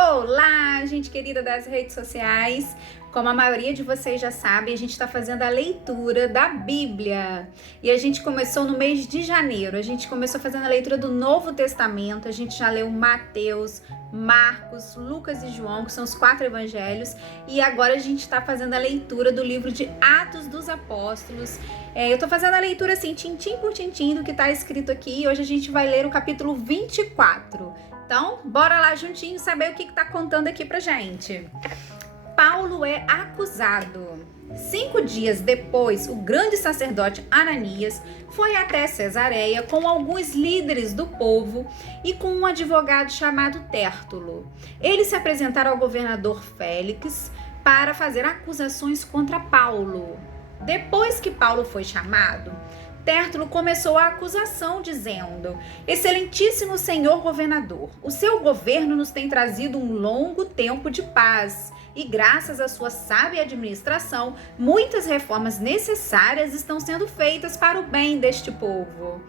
Olá, gente querida das redes sociais. Como a maioria de vocês já sabe, a gente está fazendo a leitura da Bíblia. E a gente começou no mês de janeiro. A gente começou fazendo a leitura do Novo Testamento. A gente já leu Mateus, Marcos, Lucas e João, que são os 4 evangelhos. E agora a gente está fazendo a leitura do livro de Atos dos Apóstolos. Eu estou fazendo a leitura assim, tintim por tintim, do que está escrito aqui. E hoje a gente vai ler o capítulo 24. Então, bora lá juntinho saber o que está contando aqui pra gente. Paulo é acusado. 5 dias depois, o grande sacerdote Ananias foi até Cesareia com alguns líderes do povo e com um advogado chamado Tértulo. Eles se apresentaram ao governador Félix para fazer acusações contra Paulo. Depois que Paulo foi chamado, Tértulo começou a acusação dizendo: Excelentíssimo senhor governador, o seu governo nos tem trazido um longo tempo de paz e graças à sua sábia administração, muitas reformas necessárias estão sendo feitas para o bem deste povo.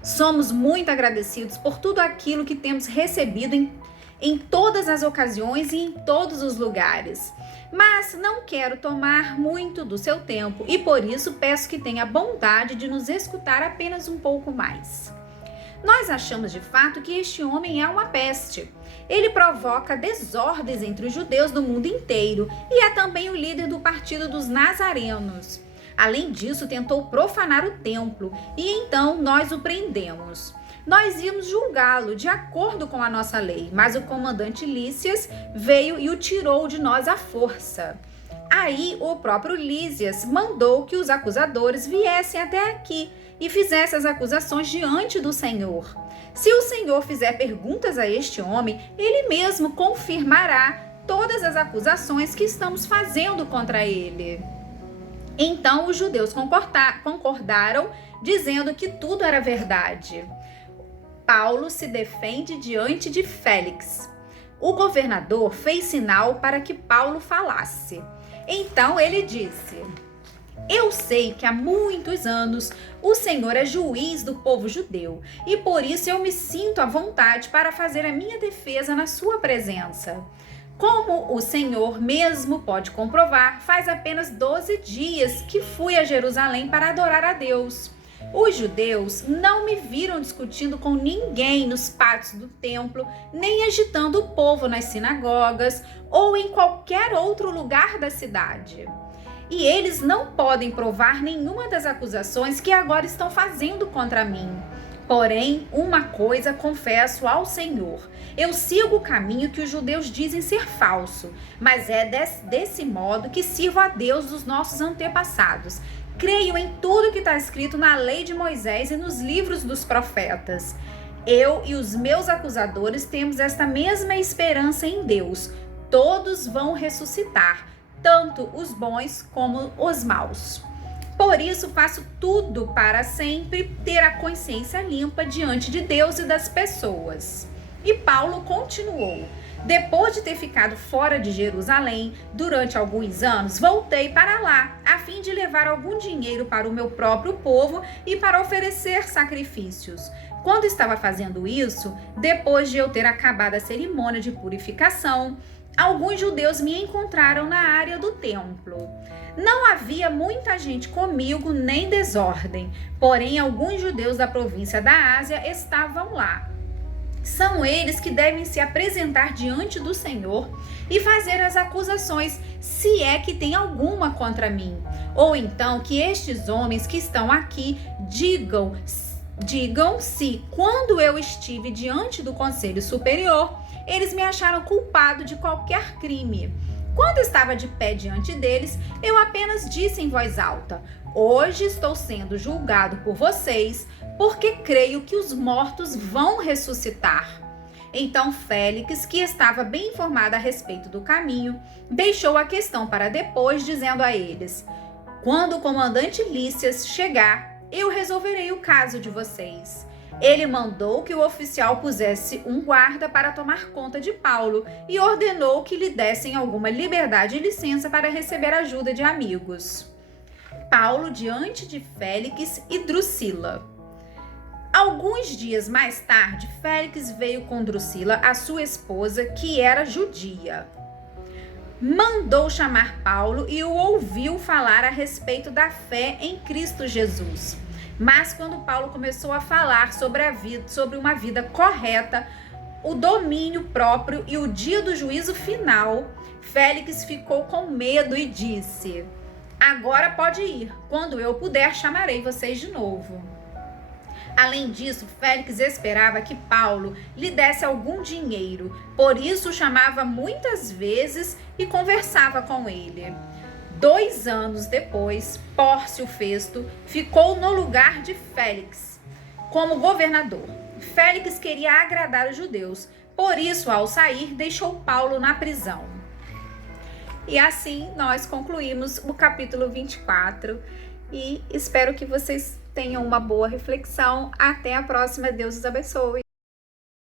Somos muito agradecidos por tudo aquilo que temos recebido em todas as ocasiões e em todos os lugares. Mas não quero tomar muito do seu tempo e por isso peço que tenha bondade de nos escutar apenas um pouco mais. Nós achamos de fato que este homem é uma peste. Ele provoca desordens entre os judeus do mundo inteiro e é também o líder do partido dos Nazarenos. Além disso, tentou profanar o templo e então nós o prendemos. Nós íamos julgá-lo de acordo com a nossa lei, mas o comandante Lísias veio e o tirou de nós à força. Aí o próprio Lísias mandou que os acusadores viessem até aqui e fizessem as acusações diante do Senhor. Se o Senhor fizer perguntas a este homem, ele mesmo confirmará todas as acusações que estamos fazendo contra ele. Então os judeus concordaram, dizendo que tudo era verdade. Paulo se defende diante de Félix. O governador fez sinal para que Paulo falasse. Então ele disse: Eu sei que há muitos anos o Senhor é juiz do povo judeu e por isso eu me sinto à vontade para fazer a minha defesa na sua presença. Como o Senhor mesmo pode comprovar, faz apenas 12 dias que fui a Jerusalém para adorar a Deus. Os judeus não me viram discutindo com ninguém nos pátios do templo, nem agitando o povo nas sinagogas ou em qualquer outro lugar da cidade. E eles não podem provar nenhuma das acusações que agora estão fazendo contra mim. Porém, uma coisa confesso ao Senhor: eu sigo o caminho que os judeus dizem ser falso, mas é desse modo que sirvo a Deus dos nossos antepassados. Creio em tudo que está escrito na lei de Moisés e nos livros dos profetas. Eu e os meus acusadores temos esta mesma esperança em Deus. Todos vão ressuscitar, tanto os bons como os maus. Por isso faço tudo para sempre ter a consciência limpa diante de Deus e das pessoas. E Paulo continuou: Depois de ter ficado fora de Jerusalém durante alguns anos, voltei para lá, a fim de levar algum dinheiro para o meu próprio povo e para oferecer sacrifícios. Quando estava fazendo isso, depois de eu ter acabado a cerimônia de purificação, alguns judeus me encontraram na área do templo. Não havia muita gente comigo nem desordem, porém alguns judeus da província da Ásia estavam lá. São eles que devem se apresentar diante do Senhor e fazer as acusações, se é que tem alguma contra mim. Ou então que estes homens que estão aqui digam se, quando eu estive diante do Conselho Superior, eles me acharam culpado de qualquer crime. Quando estava de pé diante deles, eu apenas disse em voz alta: Hoje estou sendo julgado por vocês, porque creio que os mortos vão ressuscitar. Então Félix, que estava bem informado a respeito do caminho, deixou a questão para depois, dizendo a eles: Quando o comandante Lísias chegar, eu resolverei o caso de vocês. Ele mandou que o oficial pusesse um guarda para tomar conta de Paulo e ordenou que lhe dessem alguma liberdade e licença para receber ajuda de amigos. Paulo diante de Félix e Drusila. Alguns dias mais tarde, Félix veio com Drusila, a sua esposa, que era judia. Mandou chamar Paulo e o ouviu falar a respeito da fé em Cristo Jesus. Mas quando Paulo começou a falar sobre uma vida correta, o domínio próprio e o dia do juízo final, Félix ficou com medo e disse: agora pode ir, quando eu puder chamarei vocês de novo. Além disso, Félix esperava que Paulo lhe desse algum dinheiro, por isso o chamava muitas vezes e conversava com ele. 2 anos depois, Pórcio Festo ficou no lugar de Félix como governador. Félix queria agradar os judeus, por isso, ao sair, deixou Paulo na prisão. E assim nós concluímos o capítulo 24 e espero que vocês tenham uma boa reflexão. Até a próxima. Deus os abençoe.